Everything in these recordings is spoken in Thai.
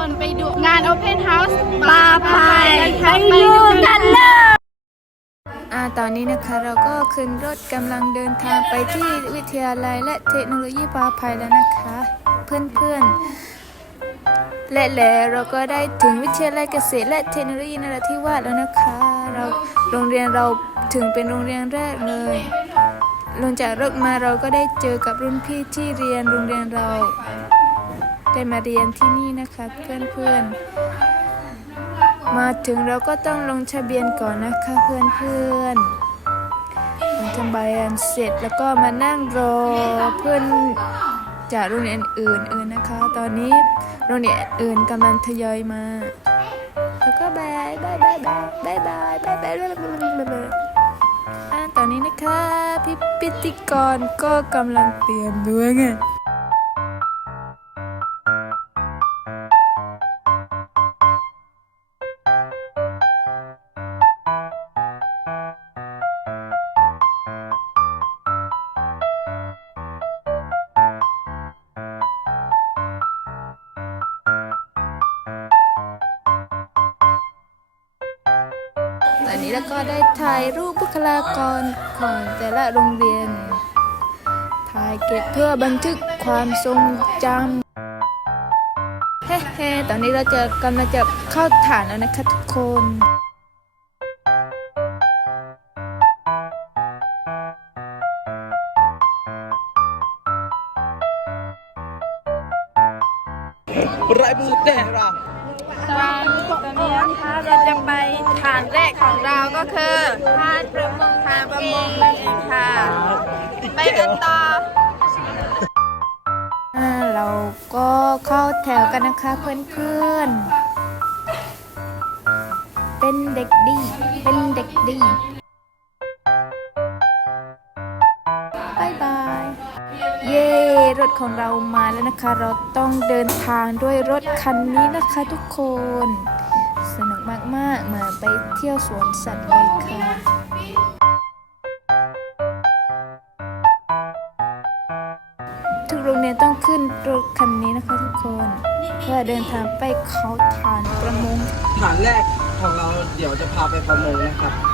คนไปดูงาน Open House ปลาพายไปดูกันเลยอ่าตอนนี้นะคะเราก็ขึ้นรถกำลังเดินทางไปที่วิทยาลัยและเทคโนโลยีปลาภัยแล้วนะคะ เพื่อนๆ และแล้วเราก็ได้ถึงวิทยาลัยเกษตรและเทคโนโลยีนราธิวาสแล้วนะคะ เราโรงเรียนเราถึงเป็นโรงเรียนแรกเลยลงจากรถมาเราก็ได้เจอกับรุ่นพี่ที่เรียนโรงเรียนเรา ได้มาเรียนที่นี่นะคะเพื่อนๆ มาถึงเราก็ต้องลงทะเบียนก่อนนะคะเพื่อนๆ ลงทะเบียนเสร็จแล้วก็มานั่งรอเพื่อนจากโรงเรียนอื่นๆนะคะ ตอนนี้โรงเรียนอื่นกำลังทยอยมา แล้วก็บายบายบายบายบายบายบายบายบายบายบายอ่าตอนนี้นะคะพี่พิธีกรก็กำลังเตรียมด้วยไง แล้วก็ได้ถ่ายรูปบุคลากรของแต่ละโรงเรียน ถ่ายเก็บเพื่อบันทึกความทรงจำเฮ้ๆตอนนี้เราจะกำลังจะเข้าฐานแล้วนะคะทุกคน Beribu daerah ต อนนี้นะคะเราจะไปฐานแรกของเราก็คือฐานประมงฐานประมงนั่นเองค่ะ ไปกันต่ออ่าเราก็เข้าแถวกันนะคะเพื่อนๆ เป็นเด็กดี เป็นเด็กดี รถของเรามาแล้วนะคะ เราต้องเดินทางด้วยรถคันนี้นะคะทุกคน สนุกมากๆ มาไปเที่ยวสวนสัตว์เลยค่ะทุกโรงเรียนต้องขึ้นรถคันนี้นะคะทุกคน เพื่อเดินทางไปเขาฐานประมงฐานแรกของเราเดี๋ยวจะพาไปประมงนะครับ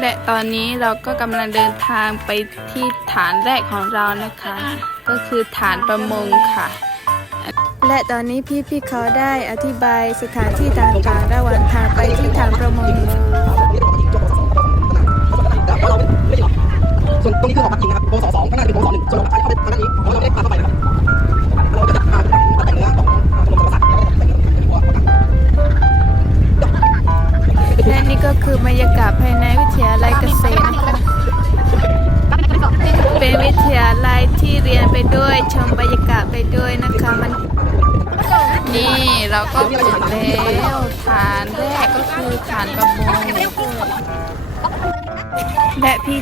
และตอนนี้เราก็กำลังเดินทางไปที่ฐานแรกของเรานะคะ ก็คือฐานประมงค่ะ และตอนนี้พี่พี่เขาได้อธิบายสถานที่ต่างๆระหว่างทางไปที่ฐานประมงส่วนตรงนี้คือหอพักหญิงนะครับโปสองข้างหน้าเป็นโปสองหนึ่งส่วนหอพักชายเข้าไปทางด้านนี้เพราะเราไม่ได้พาเข้าไปนะครับเรา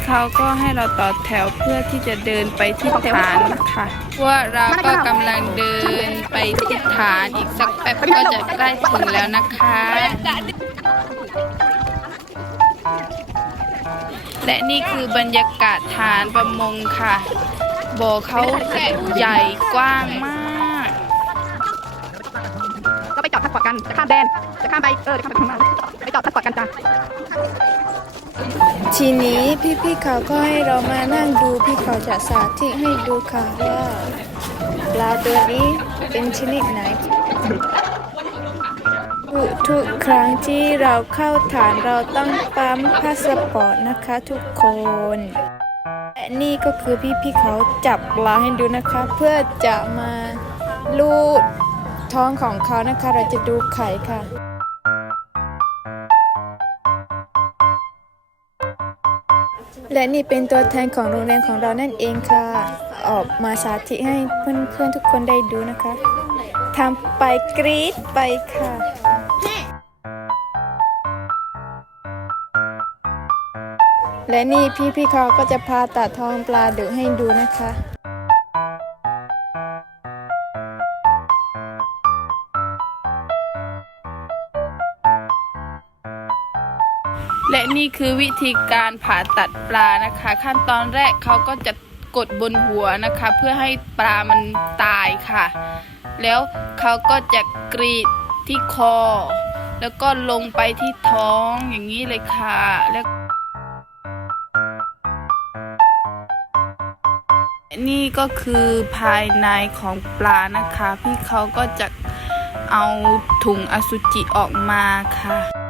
เขาก็ให้เราต่อแถวเพื่อที่จะเดินไปที่ฐานค่ะว่าเราก็กำลังเดินไปที่ฐานอีกสักแป๊บก็จะใกล้ถึงแล้วนะคะและนี่คือบรรยากาศฐานประมงค่ะบ่อเขาใหญ่กว้างมากก็ไปจอดพักผ่อนกันจะข้ามแดนจะข้ามไปเออจะข้ามไปข้างหน้าไปจอดพักผ่อนกันจ้ะ ทีนี้พี่ๆเขาก็ให้เรามานั่งดูพี่เขาจะสาธิตให้ดูค่ะว่าปลาตัวนี้เป็นชนิดไหน ทุกครั้งที่เราเข้าฐานเราต้องปั๊มพาสปอร์ตนะคะทุกคนและนี่ก็คือพี่ๆเขาจับปลาให้ดูนะคะ เพื่อจะมาลูดท้องของเขานะคะ เราจะดูไข่ค่ะ และนี่เป็นตัวแทนของโรงเรียนของเรานั่นเองค่ะ ออกมาสาธิตให้เพื่อนๆทุกคนได้ดูนะคะทำไปกรี๊ดไปค่ะและนี่พี่ๆเขาก็จะพาตัดทองปลาดุให้ดูนะคะ และนี่คือวิธีการผ่าตัดปลานะคะ ขั้นตอนแรกเขาก็จะกดบนหัวนะคะ เพื่อให้ปลามันตายค่ะ แล้วเขาก็จะกรีดที่คอ แล้วก็ลงไปที่ท้องอย่างนี้เลยค่ะแล้วนี่ก็คือภายในของปลานะคะ พี่เขาก็จะเอาถุงอสุจิออกมาค่ะ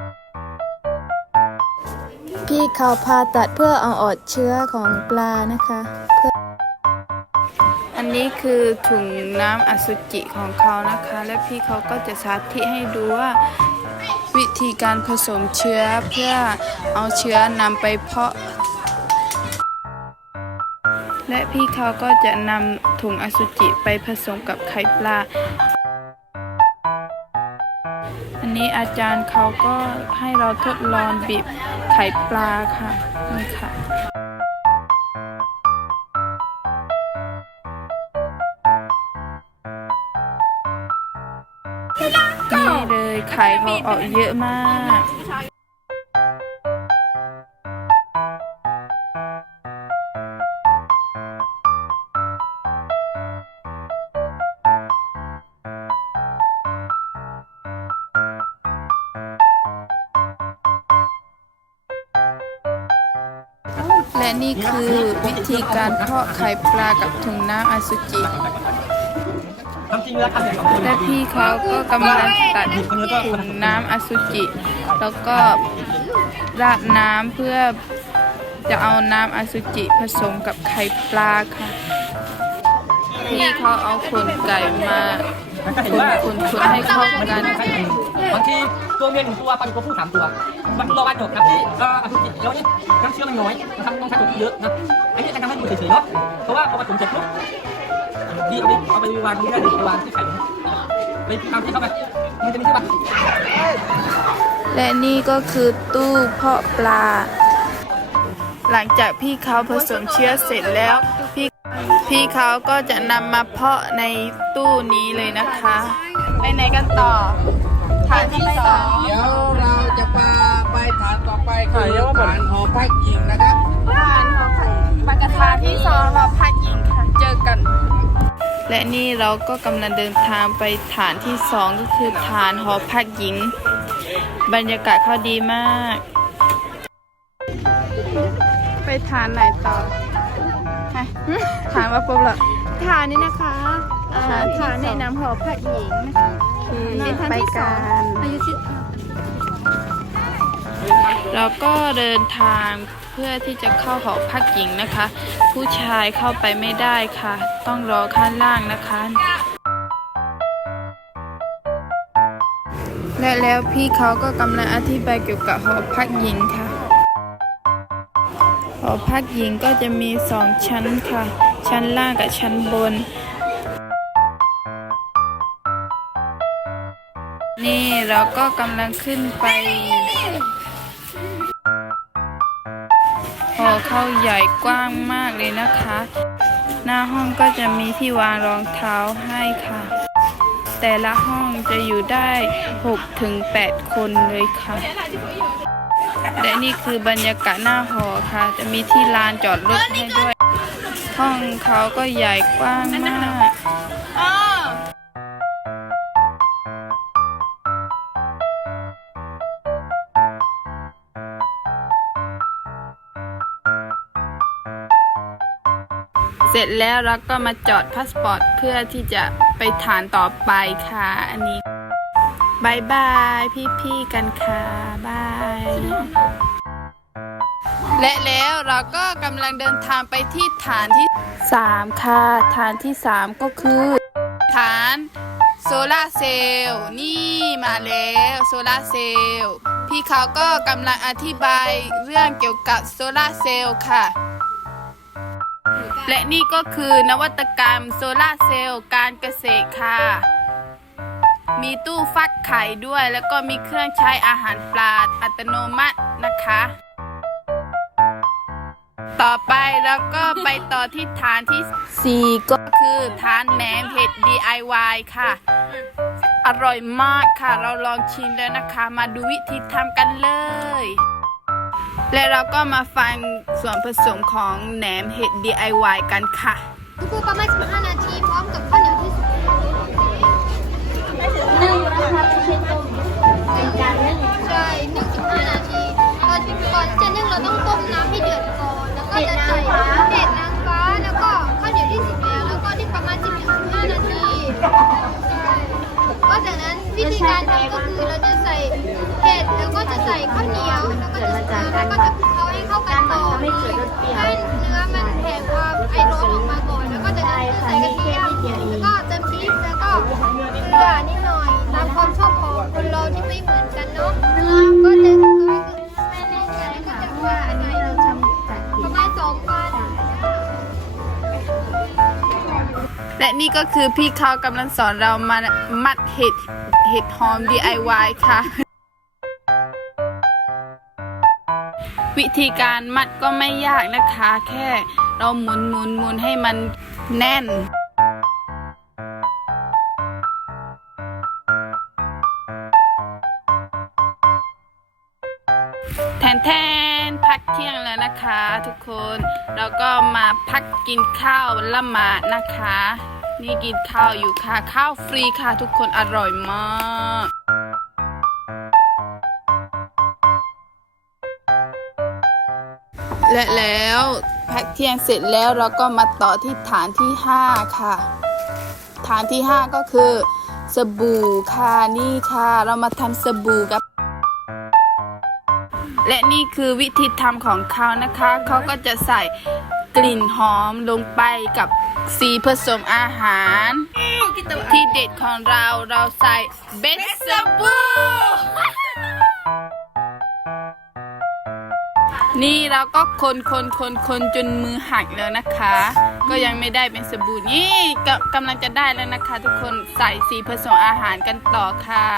พี่เขาผ่าตัดเพื่อเอาออกเชื้อของปลานะคะ อันนี้คือถุงน้ำอสุจิของเขานะคะ และพี่เขาก็จะสาธิตให้ดูว่าวิธีการผสมเชื้อเพื่อเอาเชื้อนำไปเพาะ และพี่เขาก็จะนำถุงอสุจิไปผสมกับไข่ปลา นี้อาจารย์เขาก็ให้เราทดลองบีบไข่ปลาค่ะนี่ค่ะนี่เลยไข่เขาออกเยอะมาก และนี่คือวิธีการเพาะไข่ปลากับถุงน้ำอสุจิแล้วทำอย่างสองคนและพี่เขาก็กำลังตัดถุงน้ำอสุจิ แล้วก็ราดน้ำเพื่อจะเอาน้ำอสุจิผสมกับไข่ปลาค่ะ พี่เขาเอาขนไก่มา มันก็เห็นคนว่าคนคนให้เข้ากันบางทีตัวเมียหนึ่งตัวปลาดุกตัวผู้สามตัวมันรอบานจบครับที่เอ่ออสุจิแล้วนี่น้ำเชื้อมันน้อยนะครับต้องใช้ตัวที่เยอะนะอันนี้จะทำให้ดูเฉยๆเนาะเพราะว่าพอผสมเสร็จปุ๊บดีเอาไปเอาไปวางที่ได้หรือไปวางที่ไข่นะไปทำที่เข้าไปมันจะมีที่วางและนี่ก็คือตู้เพาะปลา หลังจากพี่เขาผสมเชื้อเสร็จแล้ว พี่พี่เขาก็จะนำมาเพาะในตู้นี้เลยนะคะ ไปไหนกันต่อฐานที่สองเดี๋ยวเราจะพาไปฐานต่อไปคือฐานหอพักหญิงนะครับฐานเขาไข่มากระทาที่สองเราพักหญิงค่ะเจอกัน และนี่เราก็กำลังเดินทางไปฐานที่สองก็คือฐานหอพักหญิง บรรยากาศเขาดีมาก ไปฐานไหนต่อ ฮะฐานว่าปุ๊บเหรอฐานนี้นะคะเอ่อฐานในน้ำหอพระหญิงนะคะเป็นฐานที่สองอายุสิบเราก็เดินทางเพื่อที่จะเข้าหอพักหญิงนะคะ ผู้ชายเข้าไปไม่ได้ค่ะ ต้องรอข้างล่างนะคะและแล้วพี่เขาก็กำลังอธิบายเกี่ยวกับหอพักหญิงค่ะห อพักหญิงก็จะมีสองชั้นค่ะ ชั้นล่างกับชั้นบน นี่เราก็กำลังขึ้นไปหอเข้าใหญ่กว้างมากเลยนะคะ หน้าห้องก็จะมีที่วางรองเท้าให้ค่ะ แต่ละห้องจะอยู่ได้6ถึง8คนเลยค่ะ และนี่คือบรรยากาศหน้าหอค่ะ จะมีที่ลานจอดรถให้ด้วย ห้องเขาก็ใหญ่กว้างมากเสร็จแล้วเราก็มาจอดพาสปอร์ตเพื่อที่จะไปฐานต่อไปค่ะ อันนี้ บายบายพี่ๆกันค่ะบาย และแล้วเราก็กำลังเดินทางไปที่ฐานที่ 3 ค่ะ ฐานที่ 3 ก็คือ ฐานโซลาเซลล์นี่มาแล้วโซลาเซลล์พี่เขาก็กำลังอธิบายเรื่องเกี่ยวกับโซลาเซลล์ค่ะ และนี่ก็คือนวัตกรรมโซลาเซลล์การเกษตรค่ะ มีตู้ฟักไข่ด้วย แล้วก็มีเครื่องใช้อาหารปลาอัตโนมัตินะคะ ต่อไปแล้วก็ไปต่อที่ฐานที่ 4 ก็คือฐานแหนมเห็ด DIY ค่ะ อร่อยมากค่ะ เราลองชิมแล้วนะคะ มาดูวิธีทำกันเลย และเราก็มาฟังส่วนผสมของแหนมเห็ด DIY กันค่ะครูประมาณ15นาทีพร้อมกับข้าว แล้วก็จะแล้วก็จะคลุกเคล้าให้เข้ากันต่อให้เนื้อมันแผ่ความไอร้อนออกมาก่อนแล้วก็จะนั้นใส่กระเทียมแล้วก็เติมพริกแล้วก็เกลือนิดหน่อยตามความชอบของคนเราที่ไม่เหมือนกันเนาะก็จะก็คือแม่แน่ใจก็จะเกลือหน่อยประมาณสองวันและนี่ก็คือพี่เขากำลังสอนเรามามัดเห็ดเห็ดหอม DIY ค่ะ วิธีการมัดก็ไม่ยากนะคะ แค่เราหมุนหมุนหมุนให้มันแน่น แทนแทนพักเที่ยงแล้วนะคะ ทุกคนแล้วก็มาพักกินข้าวละหมาดนะคะ นี่กินข้าวอยู่ค่ะ ข้าวฟรีค่ะ ทุกคนอร่อยมาก และแล้วพักเที่ยงเสร็จแล้วเราก็มาต่อที่ฐานที่ 5 ค่ะ ฐานที่ 5 ก็คือ สบู่ค่ะนี่ค่ะ เรามาทำสบู่กับ และนี่คือวิธีทำของเขานะคะ เขาก็จะใส่กลิ่นหอมลงไปกับสีผสมอาหาร ที่เด็ดของเราเราใส่เบสบู่ นี่เราก็คนคนคนคนจนมือหักแล้วนะคะ ก็ยังไม่ได้เป็นสบู่นี่กกำลังจะได้แล้วนะคะ ทุกคนใส่สีผสมอาหารกันต่อค่ะ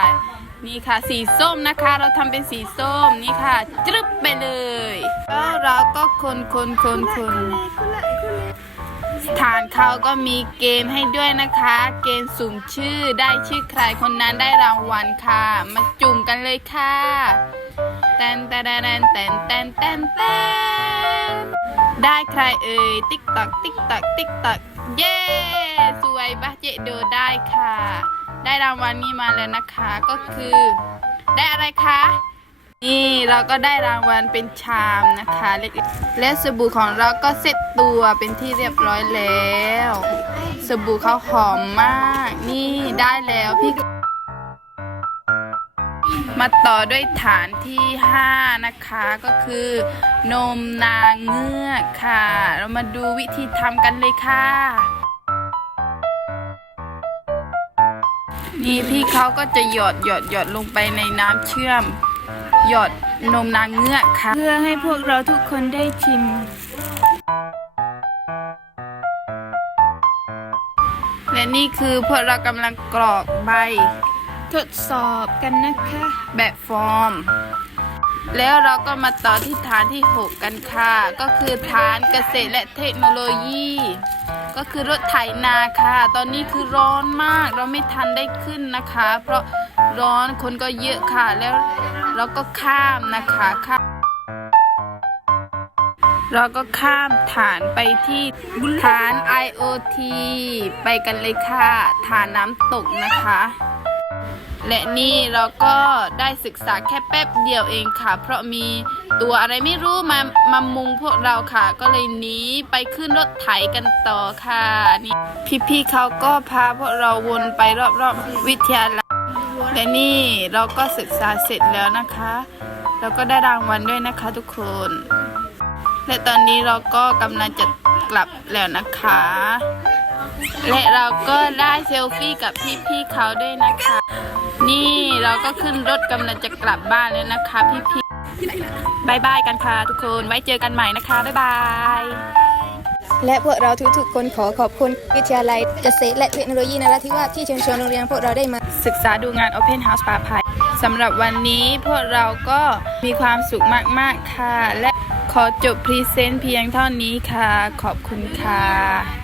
นี่ค่ะสีส้มนะคะ เราทำเป็นสีส้มนี่ค่ะจึ๊บไปเลยแล้วเราก็คนคนคนคนฐานเขาก็มีเกมให้ด้วยนะคะ เกมสุ่มชื่อได้ชื่อใครคนนั้นได้รางวัลค่ะ มาจุ่มกันเลยค่ะ แตนแตนแตนแตนแตนแตนแตนได้ใครเอ่ยติ๊กตักติ๊กตักติ๊กตักเย้สวยบะเจโดได้ค่ะ ได้รางวัลนี้มาแล้วนะคะก็คือ ได้อะไรคะนี่เราก็ได้รางวัลเป็นชามนะคะเล็กๆและสบู่ของเราก็เสร็จตัวเป็นที่เรียบร้อยแล้ว สบู่เขาหอมมาก นี่ได้แล้วพี่ มาต่อด้วยฐานที่ 5 นะคะก็คือนมนางเงือกค่ะ เรามาดูวิธีทำกันเลยค่ะ นี่พี่เขาก็จะหยอดหยอดหยอดลงไปในน้ำเชื่อม หยอดนมนางเงือกค่ะ เพื่อให้พวกเราทุกคนได้ชิม และนี่คือพวกเรากำลังกรอกใบ ทดสอบกันนะคะ แบบฟอร์ม แล้วเราก็มาต่อที่ฐานที่ 6 กันค่ะ ก็คือฐานเกษตรและเทคโนโลยี ก็คือรถไถนาค่ะ ตอนนี้คือร้อนมากเราไม่ทันได้ขึ้นนะคะ เพราะร้อนคนก็เยอะค่ะแล้วเราก็ข้ามนะคะข้ามเราก็ข้ามฐานไปที่ฐาน IoT ไปกันเลยค่ะ ฐานน้ำตกนะคะ และนี่เราก็ได้ศึกษาแค่แป๊บเดียวเองค่ะ เพราะมีตัวอะไรไม่รู้มามามุงพวกเราค่ะ ก็เลยหนีไปขึ้นรถไถกันต่อค่ะนี่พี่ๆเขาก็พาพวกเราวนไปรอบๆวิทยาลัยและนี่เราก็ศึกษาเสร็จแล้วนะคะเราก็ได้รางวัลด้วยนะคะทุกคน และตอนนี้เราก็กำลังจะกลับแล้วนะคะ และเราก็ได้เซลฟี่กับพี่ๆเขาด้วยนะคะ นี่เราก็ขึ้นรถกำลังจะกลับบ้านแล้วนะคะพี่ๆบายบายกันค่ะทุกคนไว้เจอกันใหม่นะคะบ๊ายบายและพวกเราทุกๆคนขอขอบคุณวิทยาลัยเกษตรและเทคโนโลยีนราธิวาสที่เชิญชวนโรงเรียนพวกเราได้มา ศึกษาดูงาน Open House ป่าภัยสำหรับวันนี้พวกเราก็มีความสุขมากๆค่ะ และขอจบพรีเซนต์เพียงเท่านี้ค่ะ ขอบคุณค่ะ